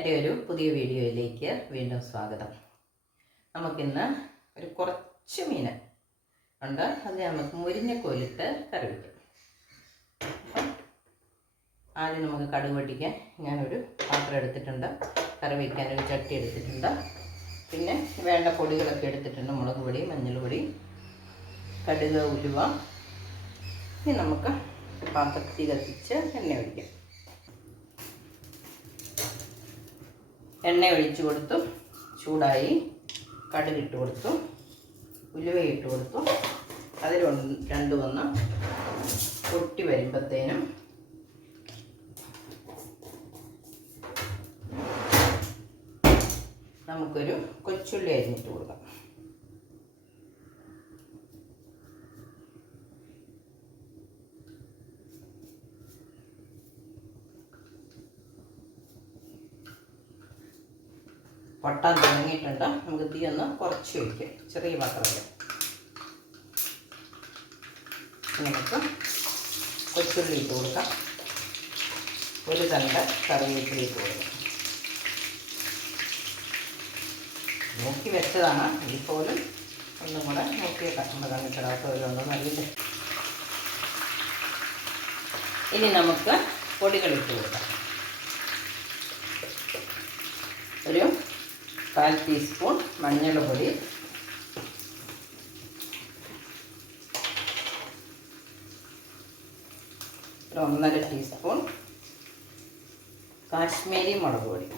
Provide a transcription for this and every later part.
എൻ്റെ ഒരു പുതിയ വീഡിയോയിലേക്ക് വീണ്ടും സ്വാഗതം. നമുക്കിന്ന് ഒരു കുറച്ച് മീൻ ഉണ്ട്, അത് നമുക്ക് മുരിങ്ങക്കോലിട്ട് കറി വയ്ക്കാം. അപ്പം ആദ്യം നമുക്ക് കടുക് പൊട്ടിക്കാൻ ഞാനൊരു പാത്രം എടുത്തിട്ടുണ്ട്, കറി വയ്ക്കാനൊരു ചട്ടി എടുത്തിട്ടുണ്ട്, പിന്നെ വേണ്ട പൊടികളൊക്കെ എടുത്തിട്ടുണ്ട്. മുളക് പൊടി, മഞ്ഞൾ പൊടി, കടുക്, ഉലുവ. ഇനി നമുക്ക് പാത്രത്തിൽ കത്തിച്ച് എണ്ണ ഒഴിക്കാം. എണ്ണ ഒഴിച്ചു കൊടുത്തു, ചൂടായി. കടുകിട്ട് കൊടുത്തു, ഉലുവയിട്ട് കൊടുത്തു. അതിൽ രണ്ടും ഒന്ന് പൊട്ടി വരുമ്പോഴത്തേനും നമുക്കൊരു കൊച്ചുള്ളി അരിഞ്ഞിട്ട് കൊടുക്കാം. പൊട്ടാൻ തുടങ്ങിയിട്ടുണ്ട്. നമുക്ക് തീ ഒന്ന് കുറച്ച് വയ്ക്കാം, ചെറിയ പാത്രത്തിൽ. നമുക്ക് കൊച്ചുള്ളി ഇട്ട് കൊടുക്കാം, ഒരു തണ്ട കറിവേപ്പില ഇട്ട് കൊടുക്കാം. നോക്കി വെച്ചതാണ്, ഇപ്പോഴും ഒന്നും കൂടെ നോക്കിയേക്കാം. നമ്മൾ കണ്ടിട്ടിടാത്തവരുണ്ടോന്ന് അറിയില്ല. ഇനി നമുക്ക് പൊടികൾ ഇട്ട് കൊടുക്കാം. ഒരു 1/4 ടീസ്പൂൺ മഞ്ഞൾ പൊടി, ഒരു 1.5 ടീസ്പൂൺ കാശ്മീരി മുളക് പൊടി,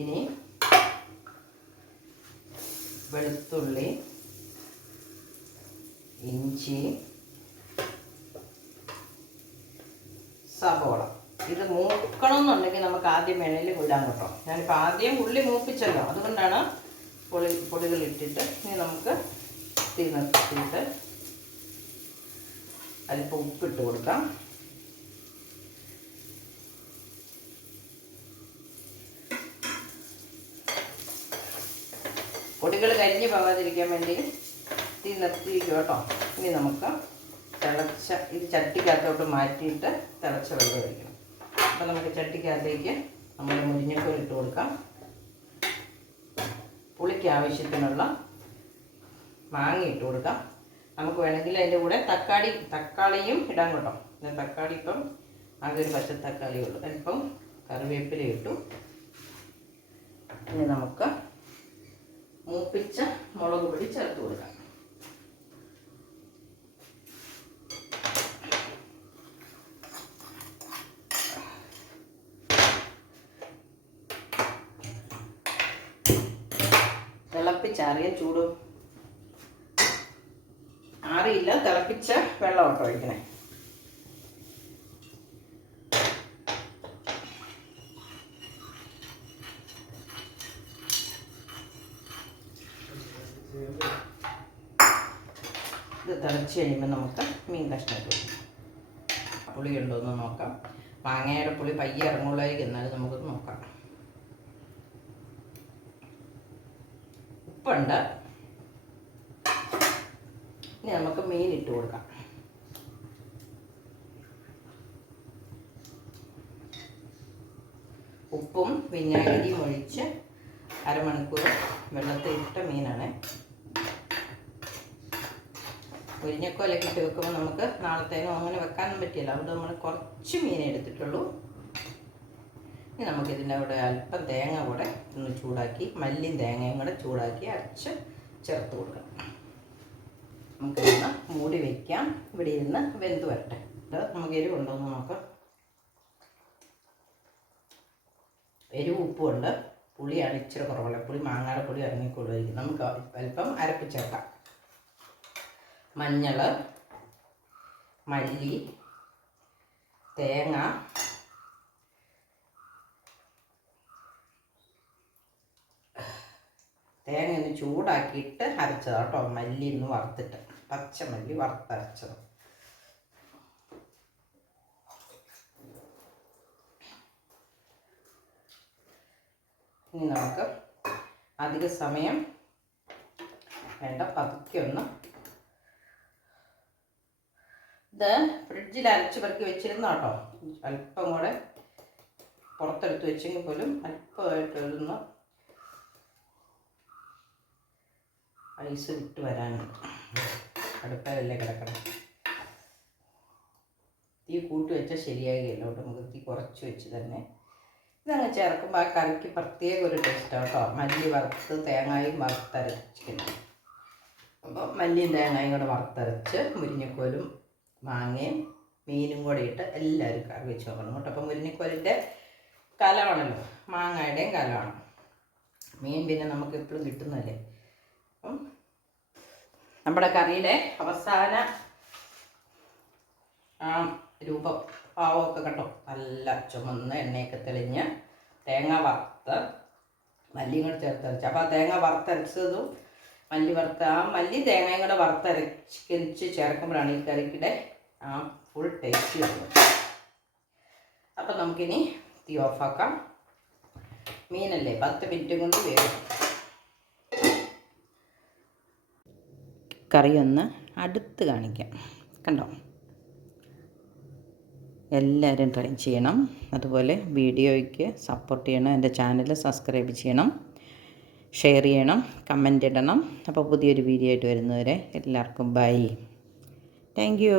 ഇനി വെളുത്തുള്ളി, ഇഞ്ചി, സവോള. ഇത് മൂക്കണമെന്നുണ്ടെങ്കിൽ നമുക്ക് ആദ്യം എണ്ണയിൽ ഇടാൻ കേട്ടോ. ഞാനിപ്പോൾ ആദ്യം ഉള്ളി മൂപ്പിച്ചല്ലോ, അതുകൊണ്ടാണ് പൊടികൾ ഇട്ടിട്ട്. ഇനി നമുക്ക് തീ നിർത്തിയിട്ട് അല്പം ഉപ്പിട്ട് കൊടുക്കാം. പൊടികൾ കരിഞ്ഞ് പോകാതിരിക്കാൻ വേണ്ടി തീ നിർത്തിയിരിക്കും കേട്ടോ. ഇനി നമുക്ക് ഇത് ചട്ടിക്കകത്തോട്ട് മാറ്റിയിട്ട് തിളച്ച വെള്ളം ഒഴിക്കണം. അപ്പോൾ നമുക്ക് ചട്ടിക്കകത്തേക്ക് നമ്മൾ മുരിങ്ങക്കോൽ ഇട്ട് കൊടുക്കാം. പുളിക്ക് ആവശ്യത്തിനുള്ള മാങ്ങ ഇട്ട് കൊടുക്കാം. നമുക്ക് വേണമെങ്കിൽ അതിൻ്റെ കൂടെ തക്കാളിയും ഇടാൻ കേട്ടോ. തക്കാളി ഇപ്പം ആകെ ഒരു പച്ച തക്കാളിയേ ഉള്ളൂ. അല്പം കറിവേപ്പില ഇട്ടു. ഇനി നമുക്ക് മൂപ്പിച്ച മുളക് പൊടി ചേർത്ത് കൊടുക്കാം. തിളപ്പിച്ചാറിയ ചൂട് ആറിയില്ല, തിളപ്പിച്ച വെള്ളം കേട്ടോ ഒഴിക്കണേ. ഇത് തിളച്ച് കഴിയുമ്പോൾ നമുക്ക് മീൻ കഷ്ണം ഇട്ട് കൊടുക്കാം. പുളി ഉണ്ടോയെന്ന് നോക്കാം. മാങ്ങയുടെ പുളി പയ്യെ ഇറങ്ങുള്ളായിരിക്കും, എന്നാലും നമുക്കൊന്ന് നോക്കാം. ഉപ്പുണ്ട്. ഇനി നമുക്ക് മീൻ ഇട്ട് കൊടുക്കാം. ഉപ്പും വിനാഗിരിയും ഒഴിച്ച് അരമണിക്കൂർ വെള്ളത്തിൽ ഇട്ട മീനാണ്. മുരിങ്ങക്കോലൊക്കെ ഇട്ട് വെക്കുമ്പോൾ നമുക്ക് നാളത്തേനോ അങ്ങനെ വെക്കാനും പറ്റില്ല, അതുകൊണ്ട് നമ്മൾ കുറച്ച് മീൻ എടുത്തിട്ടുള്ളൂ. ഇനി നമുക്കിതിൻ്റെ അവിടെ അല്പം തേങ്ങ കൂടെ ഒന്ന് ചൂടാക്കി, മല്ലിയും തേങ്ങയും കൂടെ ചൂടാക്കി അരച്ച് ചേർത്ത് കൊടുക്കണം. നമുക്കിതൊന്ന് മൂടി വയ്ക്കാം. ഇവിടെ ഇരുന്ന് വെന്ത് വരട്ടെ. നമുക്ക് എരിവ് ഉണ്ടോയെന്ന് നോക്കാം. എരിവ് ഉപ്പുണ്ട്. പുളിയാണ് ഇച്ചിരി കുറവുള്ള പുളി, മാങ്ങയുടെ പുളി ഇറങ്ങിക്കൊള്ളുമായിരിക്കും. നമുക്ക് അല്പം അരപ്പ് ചേർക്കാം. മഞ്ഞൾ, മല്ലി, തേങ്ങ, തേങ്ങ ഒന്ന് ചൂടാക്കിയിട്ട് അരച്ചതാണ് കേട്ടോ. മല്ലി ഒന്ന് വറുത്തിട്ട്, പച്ചമല്ലി വറുത്തരച്ചത്. ഇനി നമുക്ക് അധിക സമയം വേണ്ട, പതുക്കെ ഒന്ന് ഇത് ഫ്രിഡ്ജിൽ അരച്ച് പെറുക്കി വെച്ചിരുന്ന കേട്ടോ. അല്പം കൂടെ പുറത്തെടുത്ത് വെച്ചെങ്കിൽ പോലും അല്പമായിട്ടൊന്ന് ഐസ് വിട്ട് വരാനുണ്ട്. അടുപ്പയിലല്ലേ കിടക്കണം. തീ കൂട്ടി വെച്ചാൽ ശരിയാകുകയില്ല. കേട്ടോ, നമുക്ക് തീ കുറച്ച് വെച്ച് തന്നെ ഇതങ്ങ് ചേർക്കുമ്പോൾ ആ കറിക്ക് പ്രത്യേക ഒരു ടേസ്റ്റാണ് കേട്ടോ. മല്ലി വറുത്ത് തേങ്ങയും വറുത്തരച്ചിട്ടുണ്ട്. അപ്പോൾ മല്ലിയും തേങ്ങയും കൂടെ വറുത്തരച്ച് മുരിങ്ങക്കോലും മാങ്ങയും മീനും കൂടെ ഇട്ട് എല്ലാവരും കറി വെച്ച് നോക്കണം കേട്ടോ. അപ്പോൾ മുരിങ്ങക്കോലിൻ്റെ കാലമാണല്ലോ, മാങ്ങയുടെയും കാലമാണ്. മീൻ പിന്നെ നമുക്ക് എപ്പോഴും കിട്ടുന്നതല്ലേ. അപ്പം നമ്മുടെ കറിയുടെ അവസാന രൂപം പാവമൊക്കെ കണ്ടോ, നല്ല ചുമന്ന എണ്ണയൊക്കെ തെളിഞ്ഞ് തേങ്ങ വറുത്ത് മല്ലിയും കൂടെ ചേർത്തരച്ച്. അപ്പോൾ ആ തേങ്ങ വറുത്തരച്ചതും മല്ലി തേങ്ങയും കൂടെ വറുത്തരച്ച് ചേർക്കുമ്പോഴാണ് ഈ കറിയുടെ ആ ഫുൾ ടേസ്റ്റ് വരുന്നത്. അപ്പം നമുക്കിനി തീ ഓഫാക്കാം. മീനല്ലേ 10 മിനിറ്റ് കൊണ്ട് വേവും. കറി ഒന്ന് അടുത്ത് കാണിക്കാം. കണ്ടോ, എല്ലാവരും ട്രൈ ചെയ്യണം. അതുപോലെ വീഡിയോയ്ക്ക് സപ്പോർട്ട് ചെയ്യണം. എൻ്റെ ചാനൽ സബ്സ്ക്രൈബ് ചെയ്യണം, ഷെയർ ചെയ്യണം, കമൻ്റ് ഇടണം. അപ്പോൾ പുതിയൊരു വീഡിയോ ആയിട്ട് വരുന്നവരെ എല്ലാവർക്കും ബൈ. Thank you.